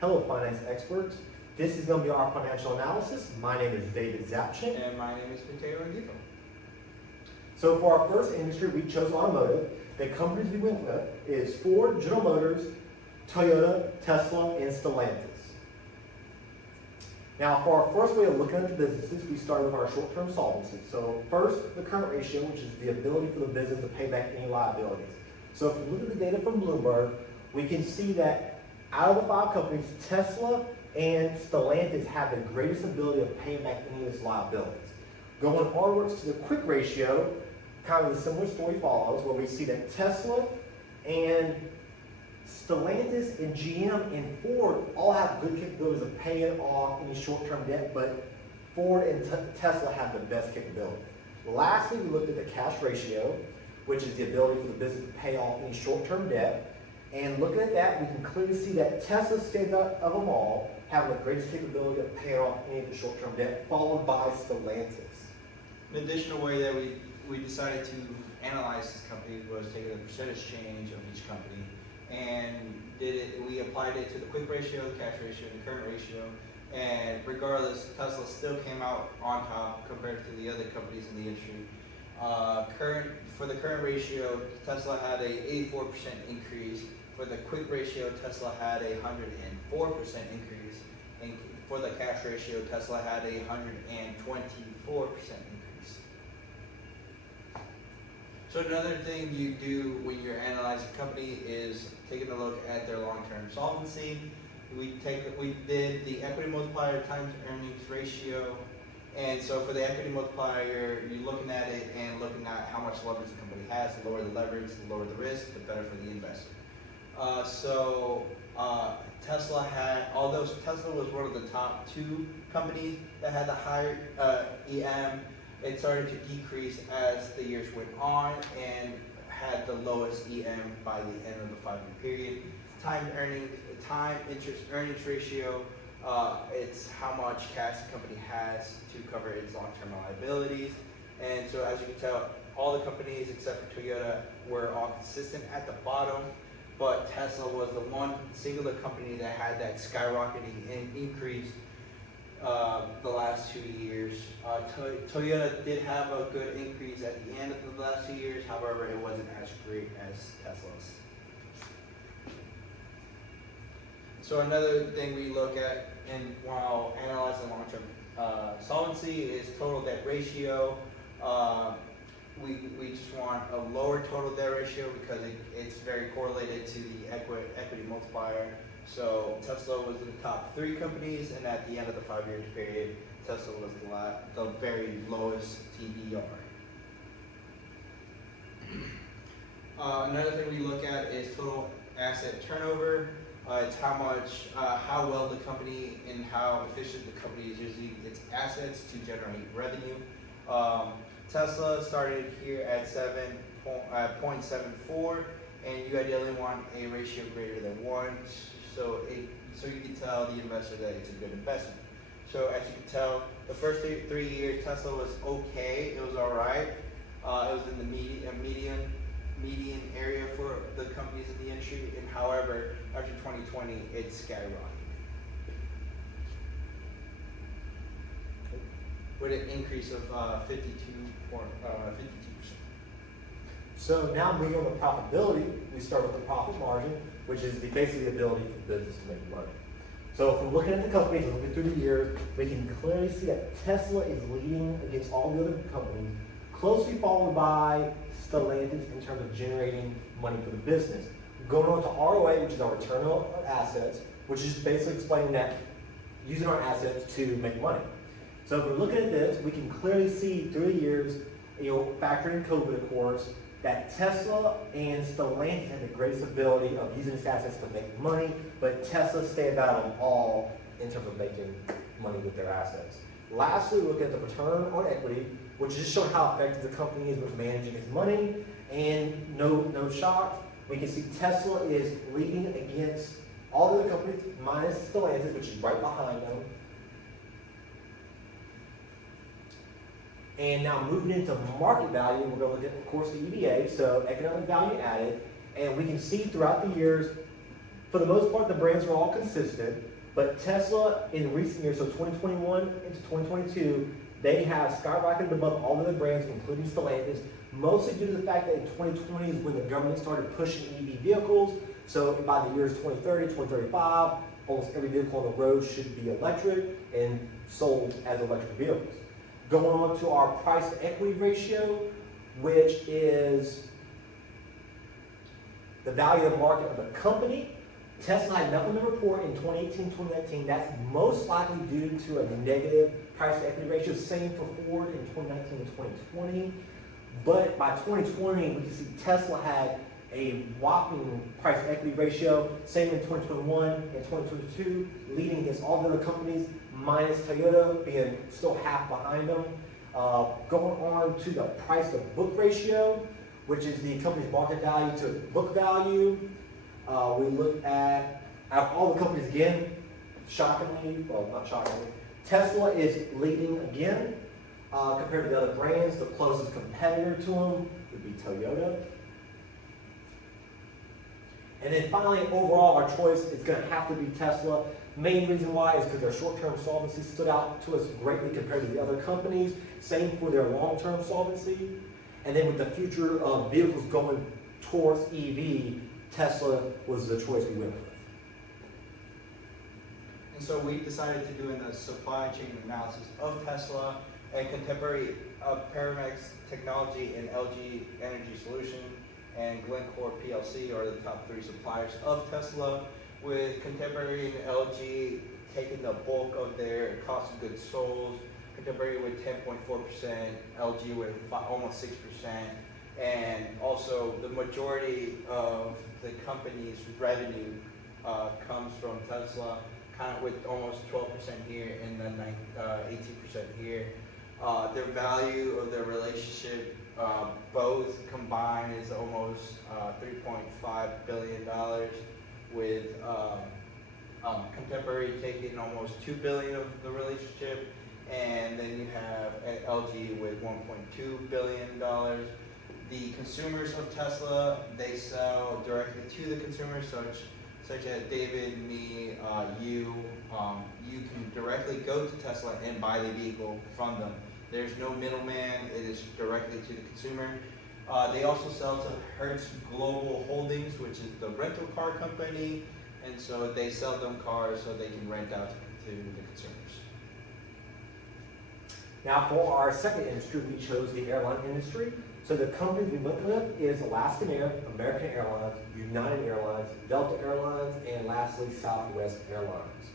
Hello, finance experts. This is going to be our financial analysis. My name is David Zapchenk. And my name is Mateo Rengifo. So for our first industry, we chose automotive. The companies we went with is Ford, General Motors, Toyota, Tesla, and Stellantis. Now, for our first way of looking at the businesses, we start with our short-term solvency. So first, the current ratio, which is the ability for the business to pay back any liabilities. So if we look at the data from Bloomberg, we can see that out of the 5 companies, Tesla and Stellantis have the greatest ability of paying back any of its liabilities. Going onwards to the quick ratio, kind of a similar story follows, where we see that Tesla and Stellantis and GM and Ford all have good capabilities of paying off any short-term debt, but Ford and Tesla have the best capability. Lastly, we looked at the cash ratio, which is the ability for the business to pay off any short-term debt. And looking at that, we can clearly see that Tesla stands out of them all, having the greatest capability of paying off any of the short-term debt, followed by Stellantis. An additional way that we decided to analyze this company was taking the percentage change of each company and we applied it to the quick ratio, the cash ratio, and the current ratio. And regardless, Tesla still came out on top compared to the other companies in the industry. For the current ratio, Tesla had a 84% increase. For the quick ratio, Tesla had a 104% increase. And for the cash ratio, Tesla had a 124% increase. So another thing you do when you're analyzing a company is taking a look at their long-term solvency. We did the equity multiplier times earnings ratio. And so for the equity multiplier, you're looking at it and looking at how much leverage the company has. The lower the leverage, the lower the risk, the better for the investor. Tesla had, although Tesla was one of the top 2 companies that had the higher EM, it started to decrease as the years went on and had the lowest EM by the end of the 5-year period. Time interest earnings ratio, it's how much cash the company has to cover its long-term liabilities. And so as you can tell, all the companies except for Toyota were all consistent at the bottom, but Tesla was the one singular company that had that skyrocketing increase the last 2 years. Toyota did have a good increase at the end of the last 2 years, however, it wasn't as great as Tesla's. So another thing we look at while analyzing long-term solvency is total debt ratio. We just want a lower total debt ratio because it's very correlated to the equity multiplier. So Tesla was in the top 3 companies, and at the end of the 5-year period, Tesla was the very lowest TDR. Another thing we look at is total asset turnover. It's how well the company and how efficient the company is using its assets to generate revenue. Tesla started here at 0.74, and you ideally want a ratio greater than 1, so you can tell the investor that it's a good investment. So as you can tell, the first 3 years Tesla was okay, it was all right. It was in the median area for the companies in the industry, and however, after 2020, it skyrocketed with an increase of 52%. So now moving on to profitability, we start with the profit margin, which is basically the ability for the business to make money. So if we're looking at the companies and looking through the years, we can clearly see that Tesla is leading against all the other companies, closely followed by Stellantis in terms of generating money for the business. Going on to ROA, which is our return on assets, which is basically explaining that using our assets to make money. So if we're looking at this, we can clearly see through the years, factoring in COVID, of course, that Tesla and Stellantis had the greatest ability of using its assets to make money, but Tesla stands out on all in terms of making money with their assets. Lastly, we look at the return on equity, which just shows how effective the company is with managing its money. And no shock, we can see Tesla is leading against all the other companies minus Stellantis, which is right behind them. And now moving into market value, we're going to look at, of course, the EVA, so economic value added. And we can see throughout the years, For the most part, the brands are all consistent, but Tesla in recent years, so 2021 into 2022, they have skyrocketed above all other brands, including Stellantis, mostly due to the fact that in 2020 is when the government started pushing EV vehicles. So by the years 2030, 2035, almost every vehicle on the road should be electric and sold as electric vehicles. Going on to our price to equity ratio, which is the value of the market of a company. Tesla had nothing to report in 2018, 2019. That's most likely due to a negative price to equity ratio. Same for Ford in 2019 and 2020. But by 2020, we can see Tesla had a whopping price to equity ratio. Same in 2021 and 2022, leading against all the other companies, minus Toyota being still half behind them. Going on to the price to book ratio, which is the company's market value to book value. We look at all the companies again, shockingly, well not shockingly, Tesla is leading again compared to the other brands. The closest competitor to them would be Toyota. And then finally, overall, our choice is going to have to be Tesla. Main reason why is because their short-term solvency stood out to us greatly compared to the other companies. Same for their long-term solvency. And then with the future of vehicles going towards EV, Tesla was the choice we went with. And so we decided to do in the supply chain analysis of Tesla and contemporary Paramex Technology and LG Energy Solution and Glencore PLC are the top 3 suppliers of Tesla, with Contemporary and LG taking the bulk of their cost of goods sold, Contemporary with 10.4%, LG with almost 6%, and also the majority of the company's revenue comes from Tesla, kind of with almost 12% here and then 18% here. Their value of their relationship, both combined, is almost $3.5 billion, with Contemporary taking almost $2 billion of the relationship, and then you have LG with $1.2 billion. The consumers of Tesla, they sell directly to the consumers, such as David, me, you. You can directly go to Tesla and buy the vehicle from them. There's no middleman, it is directly to the consumer. They also sell to Hertz Global Holdings, which is the rental car company, and so they sell them cars so they can rent out to the consumers. Now for our second industry, we chose the airline industry. So the companies we went with is Alaskan Air, American Airlines, United Airlines, Delta Airlines, and lastly, Southwest Airlines.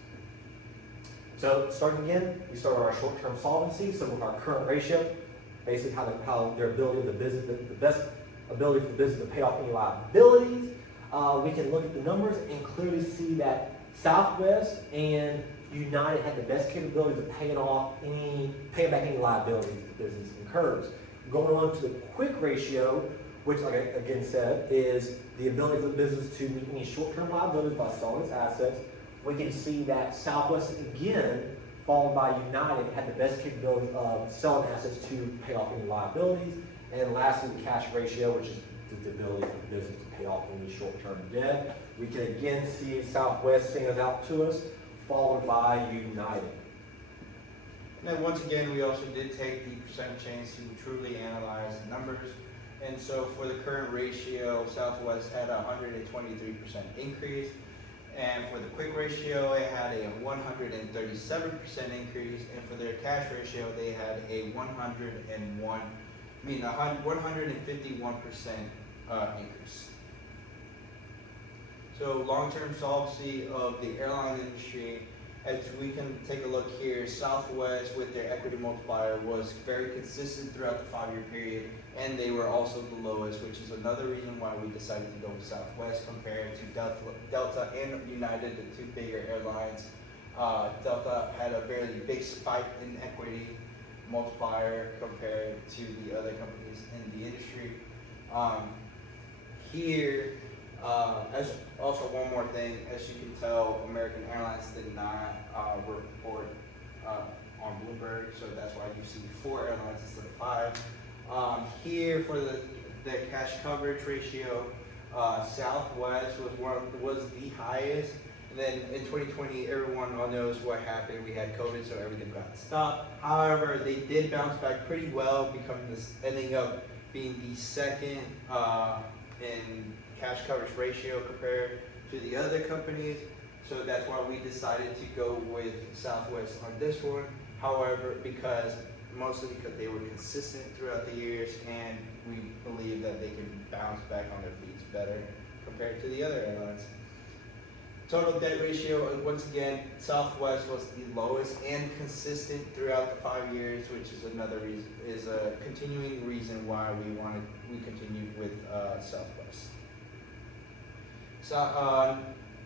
So starting again, we start with our short-term solvency. So with our current ratio, basically how their ability of the business, the best ability for the business to pay off any liabilities. We can look at the numbers and clearly see that Southwest and United had the best capabilities of paying back any liabilities the business incurs. Going on to the quick ratio, which, like I again said, is the ability for the business to meet any short-term liabilities by selling its assets. We can see that Southwest, again, followed by United, had the best capability of selling assets to pay off any liabilities. And lastly, the cash ratio, which is the ability for the business to pay off any short-term debt. We can again see Southwest stands out to us, followed by United. And then once again, we also did take the percent change to truly analyze the numbers. And so for the current ratio, Southwest had a 123% increase. And for the quick ratio, it had a 137% increase. And for their cash ratio, they had a 151% increase. So long-term solvency of the airline industry, as we can take a look here, Southwest with their equity multiplier was very consistent throughout the 5-year period, and they were also the lowest, which is another reason why we decided to go with Southwest compared to Delta and United, the 2 bigger airlines. Delta had a very big spike in equity multiplier compared to the other companies in the industry. Here, as also one more thing, as you can tell, American Airlines did not report on Bloomberg, so that's why you see 4 airlines instead of 5. Here for the cash coverage ratio, Southwest was the highest. And then in 2020, everyone all knows what happened. We had COVID, so everything got stopped. However, they did bounce back pretty well, ending up being the second in cash coverage ratio compared to the other companies. So that's why we decided to go with Southwest on this one. However, mostly because they were consistent throughout the years, and we believe that they can bounce back on their feet better compared to the other airlines. Total debt ratio, once again, Southwest was the lowest and consistent throughout the 5 years, which is a continuing reason why we continued with Southwest. So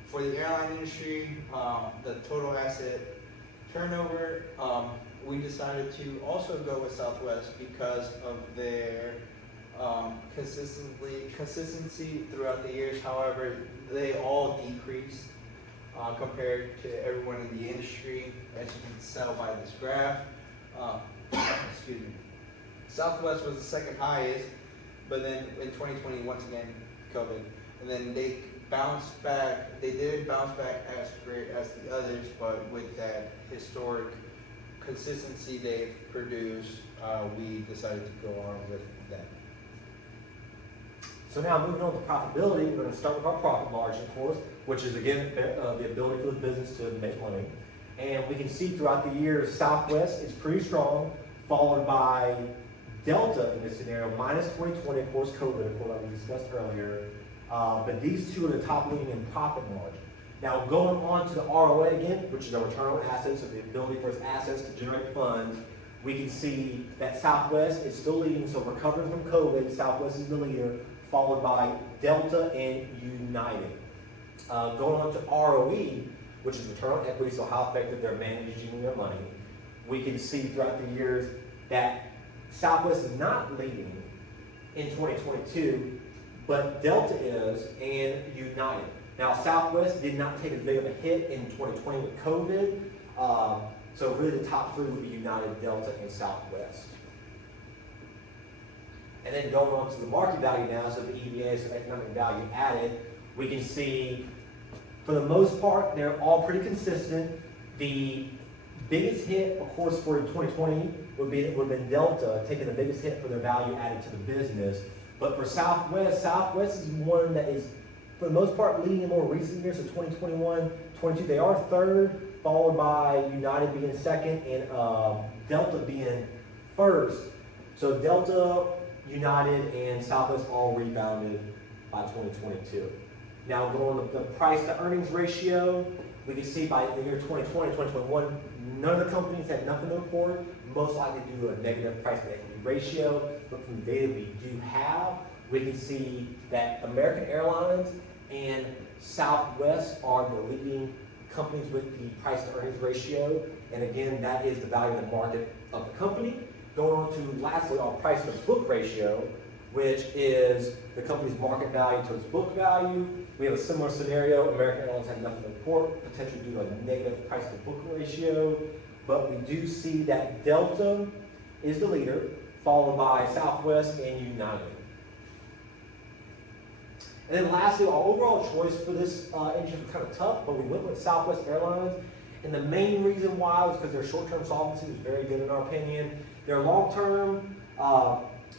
for the airline industry, the total asset turnover, we decided to also go with Southwest because of their consistency throughout the years. However, they all decreased compared to everyone in the industry, as you can tell by this graph. Excuse me. Southwest was the second highest, but then in 2020, once again, COVID, and then they bounced back. They didn't bounce back as great as the others, but with that historic consistency they've produced, we decided to go on with that. So now moving on to profitability, we're going to start with our profit margin, of course, which is again the ability for the business to make money. And we can see throughout the years, Southwest is pretty strong, followed by Delta in this scenario, minus 2020, of course, COVID, of course, like we discussed earlier. But these two are the top leading in profit margin. Now going on to the ROA again, which is our return on assets, or the ability for its assets to generate funds, we can see that Southwest is still leading, so recovering from COVID, Southwest is the leader, followed by Delta and United. Going on to ROE, which is return on equity, so how effective they're managing their money, we can see throughout the years that Southwest is not leading in 2022, but Delta is, and United. Now, Southwest did not take as big of a hit in 2020 with COVID, so really the top three would be United, Delta, and Southwest. And then going on to the market value now, so the EVA, so economic value added, we can see, for the most part, they're all pretty consistent. The biggest hit, of course, for 2020 would have been Delta, taking the biggest hit for their value added to the business. But for Southwest, Southwest is one that is, for the most part, leading in more recent years, so 2021, 22, they are third, followed by United being second, and Delta being first. So Delta, United, and Southwest all rebounded by 2022. Now going to the price to earnings ratio, we can see by the year 2020, 2021, none of the companies had nothing to report, most likely due to a negative price to equity ratio. But from the data we do have, we can see that American Airlines and Southwest are the leading companies with the price to earnings ratio. And again, that is the value of the market of the company. Going on to lastly, our price to book ratio, which is the company's market value to its book value. We have a similar scenario. American Airlines had nothing to report, potentially due to a negative price to book ratio. But we do see that Delta is the leader, followed by Southwest and United. And then lastly, our overall choice for this engine was kind of tough, but we went with Southwest Airlines. And the main reason why was because their short-term solvency was very good in our opinion. Their long-term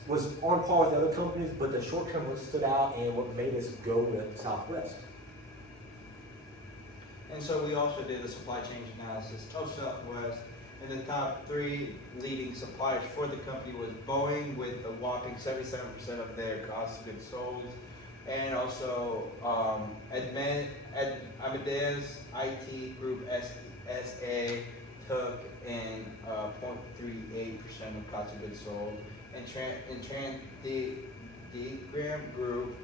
was on par with other companies, but the short-term one stood out and what made us go with Southwest. And so we also did a supply chain analysis of Southwest, and the top three leading suppliers for the company was Boeing with a whopping 77% of their cost of goods sold, and also Amadeus IT Group SA took in 0.38% of cost of goods sold, and Diagram Group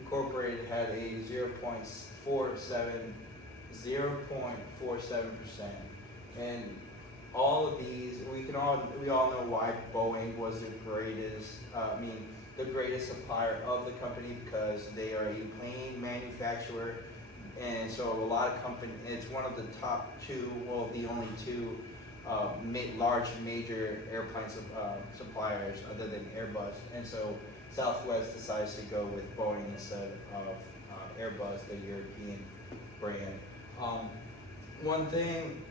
Incorporated had a 0.47%. And all of these, we all know why Boeing was the greatest supplier of the company, because they are a plane manufacturer, and so a lot of companies, it's one of the top two, well, the only two large major airplane suppliers other than Airbus, and so Southwest decides to go with Boeing instead of Airbus, the European brand. One thing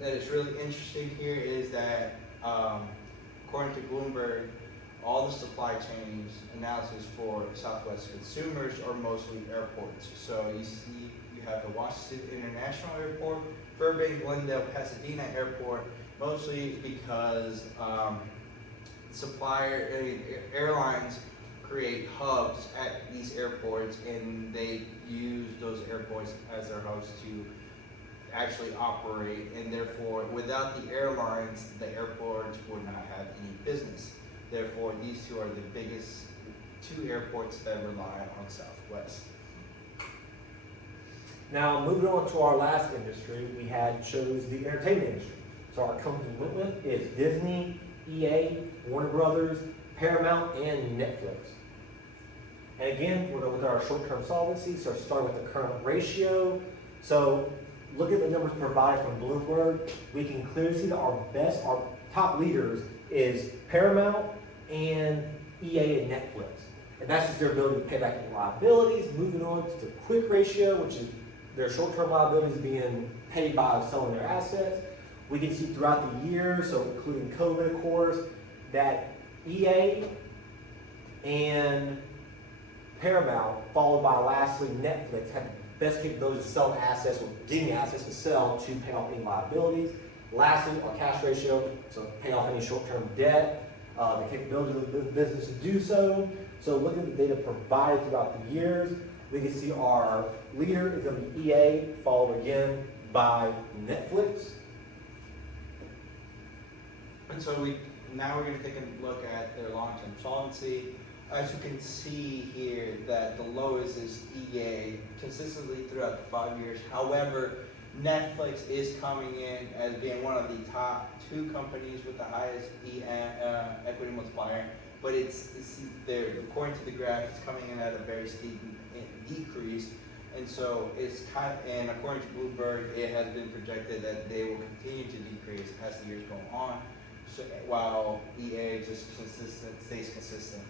that is really interesting here is that, according to Bloomberg, all the supply chains analysis for Southwest consumers are mostly airports. So you see, you have the Washington International Airport, Burbank, Glendale, Pasadena Airport, mostly because airlines create hubs at these airports, and they use those airports as their hubs to actually operate, and therefore without the airlines, the airports would not have any business. Therefore, these two are the biggest two airports that rely on Southwest. Now, moving on to our last industry, we chose the entertainment industry. So our company we went with is Disney, EA, Warner Brothers, Paramount, and Netflix. And again, we're with our short-term solvency, so start with the current ratio. So look at the numbers provided from Bloomberg. We can clearly see that our top leaders is Paramount and EA and Netflix. And that's just their ability to pay back any liabilities. Moving on to the quick ratio, which is their short-term liabilities being paid by selling their assets. We can see throughout the year, so including COVID, of course, that EA and Paramount, followed by lastly Netflix, have the best capabilities of selling assets or getting assets to sell to pay off any liabilities. Lastly, our cash ratio, so pay off any short-term debt, the capability of the business to do so. So looking at the data provided throughout the years, we can see our leader is going to be EA, followed again by Netflix. And so now we're going to take a look at their long-term solvency. As you can see here, that the lowest is EA consistently throughout the 5 years. However, Netflix is coming in as being one of the top 2 companies with the highest equity multiplier, but it's there, according to the graph, it's coming in at a very steep decrease. And so and according to Bloomberg, it has been projected that they will continue to decrease as the years go on, so, while EA just stays consistent.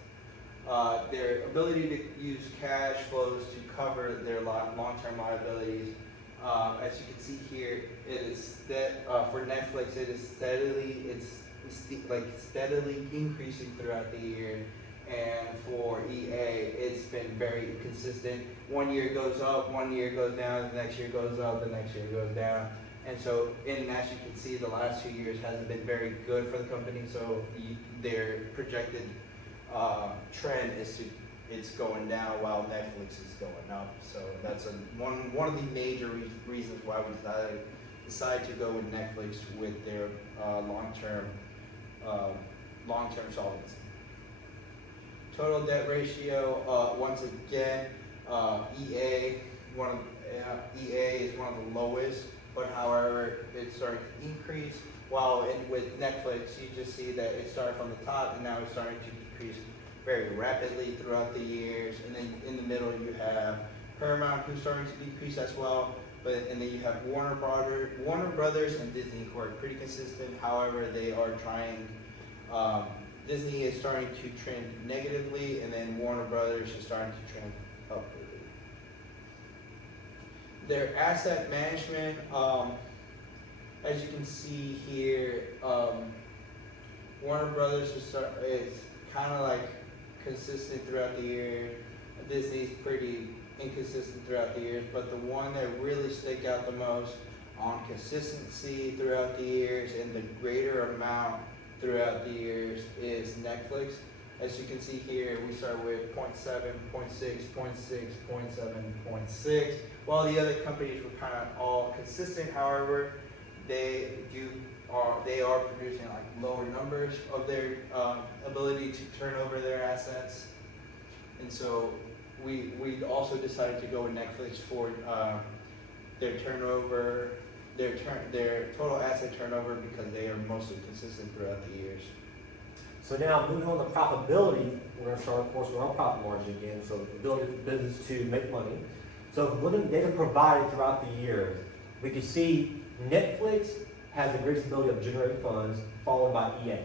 Their ability to use cash flows to cover their long-term liabilities. As you can see here, it is for Netflix, it is steadily increasing throughout the year, and for EA, it's been very consistent. 1 year goes up, 1 year goes down, the next year goes up, the next year goes down. And so, as you can see, the last 2 years hasn't been very good for the company. So their projected trend is it's going down while Netflix is going up. So that's one of the major reasons why we decided to go with Netflix with their long-term solvency. Total debt ratio, once again, EA is one of the lowest, but however, it's starting to increase. While with Netflix, you just see that it started from the top and now it's starting to decrease very rapidly throughout the years. And then in the middle, you have Paramount, who's starting to decrease as well. And then you have Warner Brothers and Disney, who are pretty consistent. However, they are trying. Disney is starting to trend negatively, and then Warner Brothers is starting to trend upwardly. Their asset management, as you can see here, Warner Brothers is kind of like consistent throughout the year. Disney's pretty inconsistent throughout the years, but the one that really stick out the most on consistency throughout the years and the greater amount throughout the years is Netflix. As you can see here, we start with 0.7, 0.6, 0.6, 0.7, 0.6, while the other companies were kind of all consistent. However, they are producing like lower numbers of their ability to turn over their assets. And so we also decided to go with Netflix for their turnover, their total asset turnover, because they are mostly consistent throughout the years. So now moving on to profitability, we're going to start, of course, with our profit margin again. So the ability for the business to make money. So if we're looking at data provided throughout the years, we can see Netflix has the greatest ability of generating funds, followed by EA.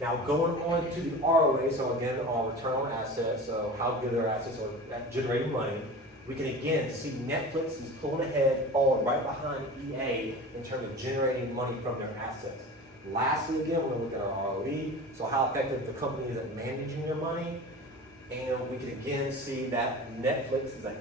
Now going on to the ROA, so again, our return on assets, so how good our assets are at generating money, we can again see Netflix is pulling ahead, following right behind EA in terms of generating money from their assets. Lastly, again, we're going to look at our ROE, so how effective the company is at managing their money. And we can again see that Netflix is like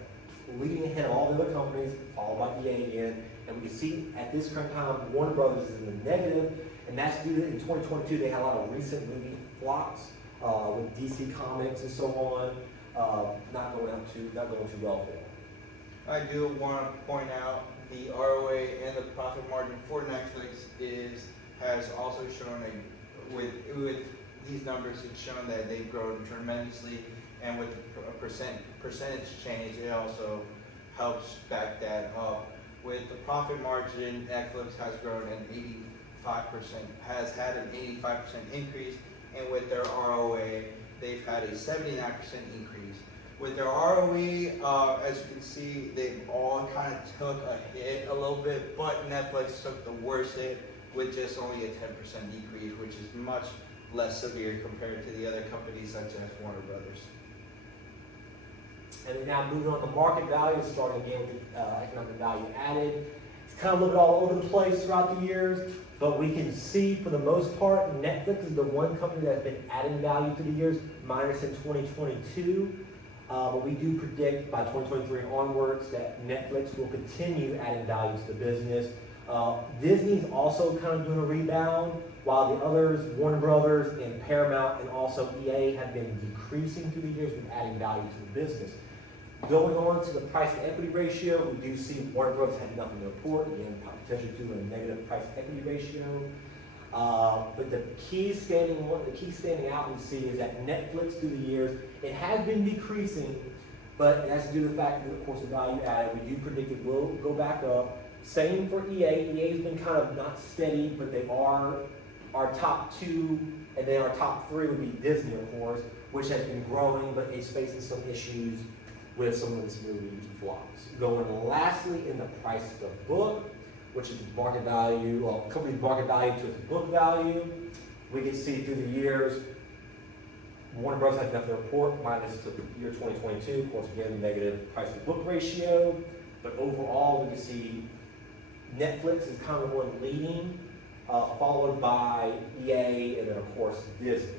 leading ahead of all the other companies, followed by EA again. And we can see at this current time, Warner Brothers is in the negative, and that's due to in 2022 they had a lot of recent movie flops with DC Comics and so on, not going too well for them. I do want to point out the ROA and the profit margin for Netflix has also shown with these numbers, it's shown that they've grown tremendously, and with the percentage change, it also helps back that up. With the profit margin, Netflix has grown an 85%, has had an 85% increase, and with their ROA, they've had a 79% increase. With their ROE, as you can see, they all kind of took a hit a little bit, but Netflix took the worst hit with just only a 10% decrease, which is much less severe compared to the other companies such as Warner Brothers. And then now moving on to market value, starting again with the economic value added. It's kind of a little bit all over the place throughout the years, but we can see for the most part, Netflix is the one company that's been adding value through the years, minus in 2022. But we do predict by 2023 onwards that Netflix will continue adding value to the business. Disney's also kind of doing a rebound, while the others, Warner Brothers and Paramount and also EA, have been decreasing through the years with adding value to the business. Going on to the price to equity ratio, we do see Warner Brothers had nothing to report, again, potentially due to a negative price to equity ratio. But the key standing out we see is that Netflix through the years, it has been decreasing, but it has to do with the fact that, of course, the value added, we do predict it will go back up. Same for EA. EA has been kind of not steady, but they are our top two, and then our top three would be Disney, of course, which has been growing, but is facing some issues with some of its movie flops. Going lastly in the price to book, which is market value, well, company's market value to its book value. We can see through the years, Warner Bros. Had nothing to report, minus to the year 2022, of course, again, negative price to book ratio. But overall, we can see Netflix is kind of the one leading, followed by EA, and then, of course, Disney.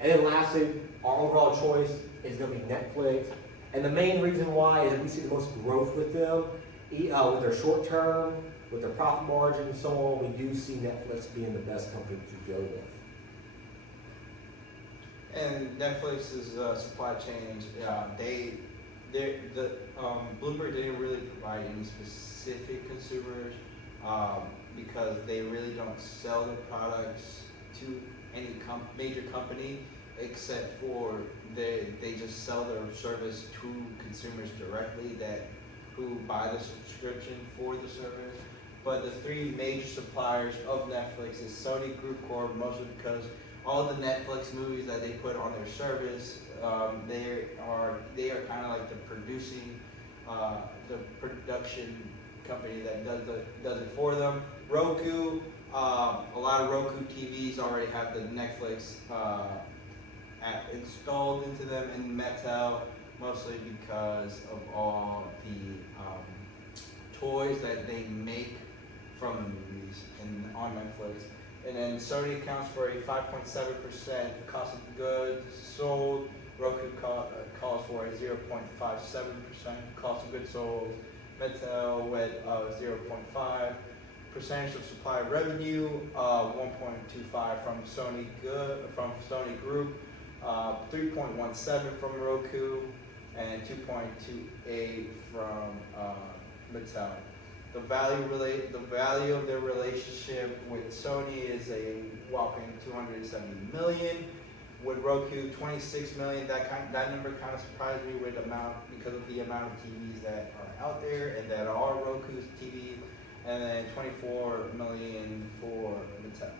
And then lastly, our overall choice is going to be Netflix. And the main reason why is that we see the most growth with them. With their short term, with their profit margin and so on, we do see Netflix being the best company to go with. And Netflix's supply chain, Bloomberg didn't really provide any specific consumers because they really don't sell their products to any major company, except for they just sell their service to consumers directly who buy the subscription for the service. But the three major suppliers of Netflix is Sony Group Corp, mostly because all the Netflix movies that they put on their service, they are kind of like the production company that does it for them. Roku, a lot of Roku TVs already have the Netflix app installed into them, and Mateo, mostly because of all the toys that they make from the movies and on Netflix. And then Sony accounts for a 5.7% cost of goods sold. Roku calls for a 0.57% cost of goods sold. Mateo with 0.5%. Percentage of supply revenue, 1.25 from Sony Group, 3.17 from Roku, and 2.28 from Mattel. The value of their relationship with Sony is a whopping $270 million. With Roku, $26 million. That number kind of surprised me because of the amount of TVs that are out there and that are Roku's TVs, and then $24 million for Mattel.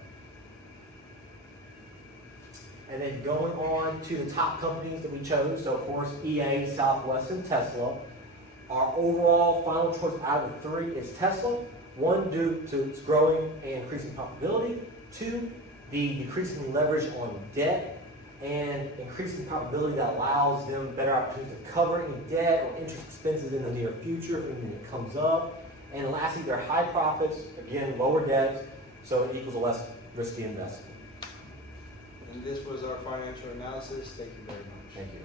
And then going on to the top companies that we chose, so of course EA, Southwest, and Tesla. Our overall final choice out of the three is Tesla. One, due to its growing and increasing profitability. 2, the decreasing leverage on debt and increasing profitability that allows them better opportunities to cover any debt or interest expenses in the near future if anything that comes up. And lastly, their high profits, again, lower debt, so it equals a less risky investment. And this was our financial analysis. Thank you very much. Thank you.